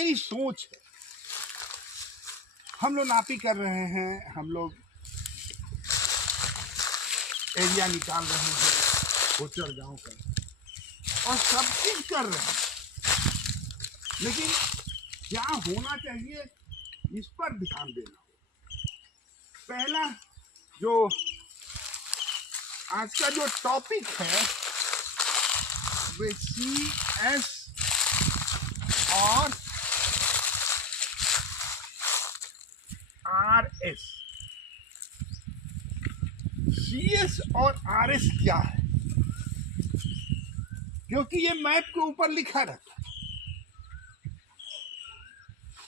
मेरी सोच है। हम लोग नापी कर रहे हैं, हम लोग एरिया निकाल रहे हैं गोचर गांव का, और सब चीज कर रहे हैं, लेकिन क्या होना चाहिए इस पर ध्यान देना होगा। पहला जो आज का जो टॉपिक है वो CS और RS। CS और RS क्या है? क्योंकि ये मैप के ऊपर लिखा रहता है।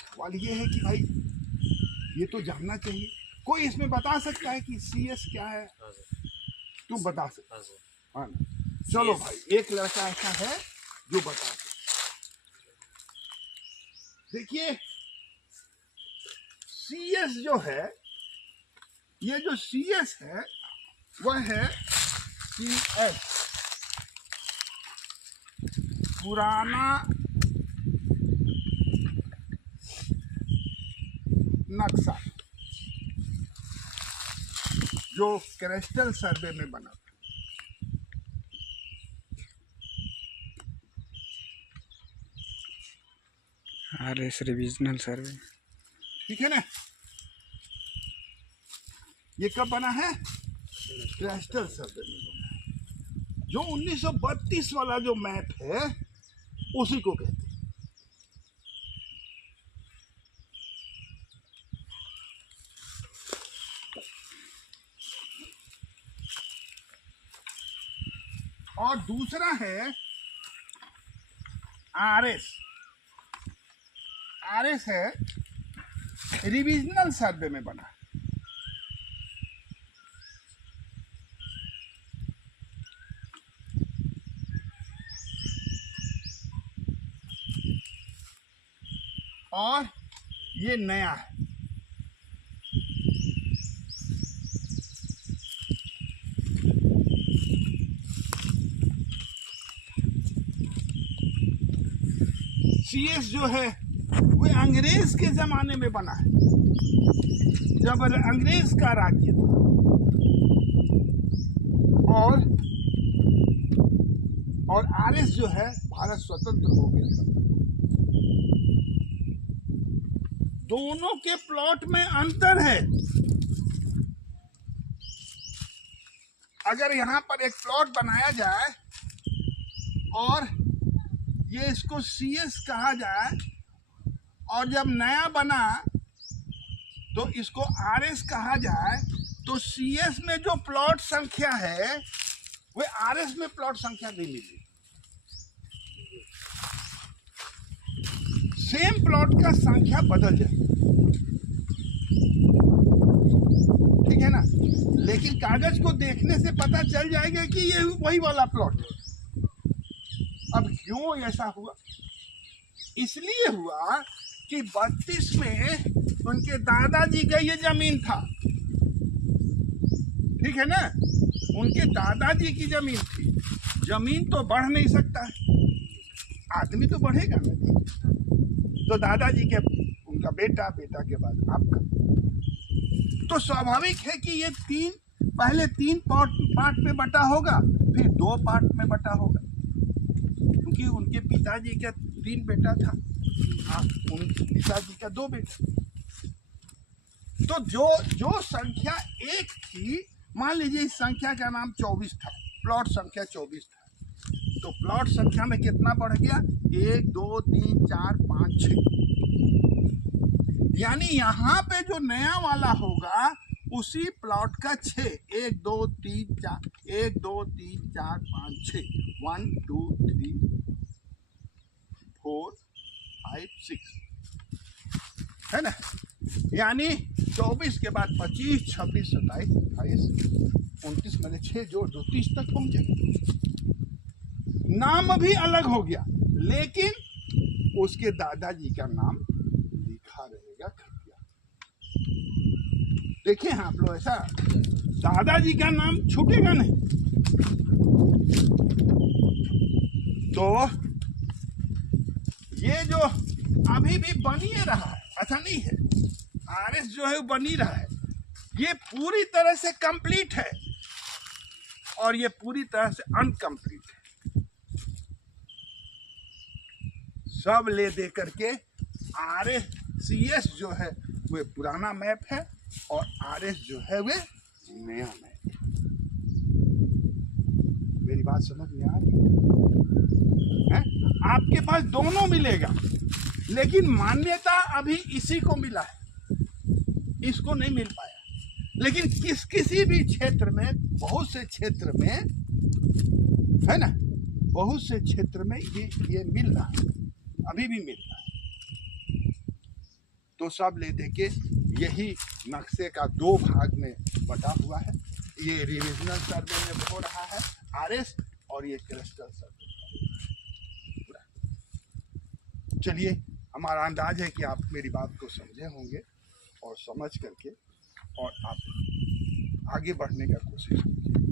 सवाल ये है कि भाई ये तो जानना चाहिए। कोई इसमें बता सकता है कि CS क्या है? तुम बता सकते हो? हाँ, चलो भाई, एक लड़का ऐसा है जो बता सकता। देखिए CS जो है, ये जो CS है वह है CS पुराना नक्शा जो कैडस्ट्रल सर्वे में बना था। RS रिविजनल सर्वे, ठीक है ना? ये कब बना है? कैडस्ट्रल सर्वे में बना है। जो 1932 वाला जो मैप है उसी को कहते हैं। और दूसरा है RS। RS है रिविजनल सर्वे में बना। और ये नया है। CS जो है वो अंग्रेज के जमाने में बना है, जब अंग्रेज का राज्य था। और RS जो है भारत स्वतंत्र हो गया था। दोनों के प्लॉट में अंतर है। अगर यहाँ पर एक प्लॉट बनाया जाए और ये इसको CS कहा जाए, और जब नया बना तो इसको RS कहा जाए, तो CS में जो प्लॉट संख्या है वो RS में प्लॉट संख्या नहीं मिली। सेम प्लॉट का संख्या बदल जाए, ठीक है ना? लेकिन कागज को देखने से पता चल जाएगा कि ये वही वाला प्लॉट है। अब क्यों ऐसा हुआ? इसलिए हुआ कि 32 में उनके दादाजी का ये जमीन था, ठीक है ना? उनके दादाजी की जमीन थी। जमीन तो बढ़ नहीं सकता है, आदमी तो बढ़ेगा ना। तो दादाजी के उनका बेटा, बेटा के बाद आपका। तो स्वाभाविक है कि ये पहले तीन पार्ट में बटा होगा, फिर 2 पार्ट में बटा होगा, क्योंकि उनके पिताजी का 3 बेटा था, उन पिताजी का 2 बेटा। तो जो संख्या 1 थी, मान लीजिए इस संख्या का नाम 24 था, प्लॉट संख्या 24 था, तो प्लॉट संख्या में कितना बढ़ गया? 1 2 3 4 5 6। यानी यहाँ पे जो नया वाला होगा उसी प्लॉट का 6। 1 2 3 4 1 2 3 4 5 6 1 2 3 4 5 6, है ना? यानी 24 के बाद 25 26 27 28 29 मैंने 6 जोड़ दो 30 तक पहुंचे। नाम भी अलग हो गया, लेकिन उसके दादाजी का नाम लिखा रहेगा खतिया। देखें आप लोग, ऐसा दादाजी का नाम छूटेगा नहीं। तो ये जो अभी भी बनी रहा है, ऐसा नहीं है। आरएस जो है वो बनी रहा है। ये पूरी तरह से कंप्लीट है और ये पूरी तरह से अनकंप्लीट है। सब ले दे करके RSCS जो है वे पुराना मैप है और RS जो है वे नया मैप है। मेरी बात समझ में आ रही है? आपके पास दोनों मिलेगा, लेकिन मान्यता अभी इसी को मिला है, इसको नहीं मिल पाया। लेकिन किसी भी क्षेत्र में, बहुत से क्षेत्र में है ना, बहुत से क्षेत्र में ये मिल रहा है, अभी भी मिल रहा है। तो सब ले दे के यही नक्शे का 2 भाग में बटा हुआ है। ये रिविजनल सर्वे में हो रहा है RS और ये क्लस्टर सर्वे। चलिए, हमारा अंदाज है कि आप मेरी बात को समझे होंगे और समझ करके और आप आगे बढ़ने का कोशिश कीजिए।